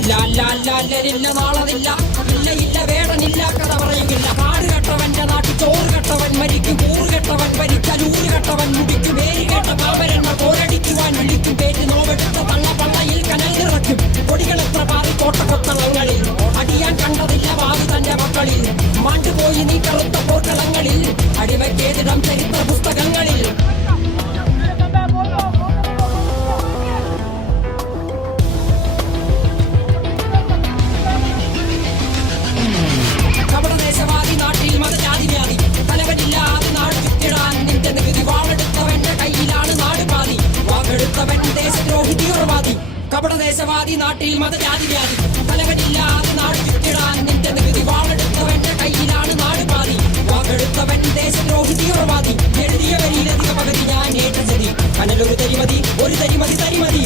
അല്ലരില്ല നാളതില്ല, ഇല്ല ഇല്ല വേടനില്ല, കഥ പറയുകില്ല. കാട് കെട്ടവന്റെ നാട്ടിൽ ചോറ് കെട്ടവൻ മരിക്കും, കൂറ് കെട്ടവൻ ഭരിച്ചാൽ ഊറ് കെട്ടവൻ മുടിക്കും. പേര് കേട്ട പാമരെണ്ണ പോരടിക്കുവാൻ വിളിക്കും, പേര് നോവെടുത്ത തള്ള പള്ളയിൽ കനൽ നിറയ്ക്കും. കൊടികളെത്ര പാറി കോട്ടക്കൊത്തളങ്ങളിൽ അടിയാൻ കണ്ടതില്ല വാവി തന്റെ മക്കളിൽ. മാണ്ടുപോയി നീ കറുത്ത പോർക്കളങ്ങളിൽ, അടിവയ്ക്കേതിടം ചരിത്ര പുസ്തകങ്ങളിൽ. കപടദേശവാദി നാട്ടിൽ മതജാതി വ്യാധി, തലവനില്ലാതെ നാട് ചുറ്റിടാൻ നിന്റെ നികുതി. വാളെടുത്തവന്റെ കയ്യിലാണ് നാട് പാതി, വാക്കെടുത്തവൻ ദേശദ്രോഹി തീവ്രവാദി. കപടദേശവാദി നാട്ടിൽ മതജാതി വ്യാധി, തലവനില്ലാതെ നാട് ചുറ്റിടാൻ നിന്റെ നികുതി. വാളെടുത്തവന്റെ കയ്യിലാണ് നാട് പാതി, വാക്കെടുത്തവൻ ദേശദ്രോഹി തീവ്രവാദി. എഴുതിയ വരിയിലധിക പകുതി ഞാൻ ഏറ്റ ചതി, കനലൊരു തരിമതി, ഒരു തരിമതി തരിമതി.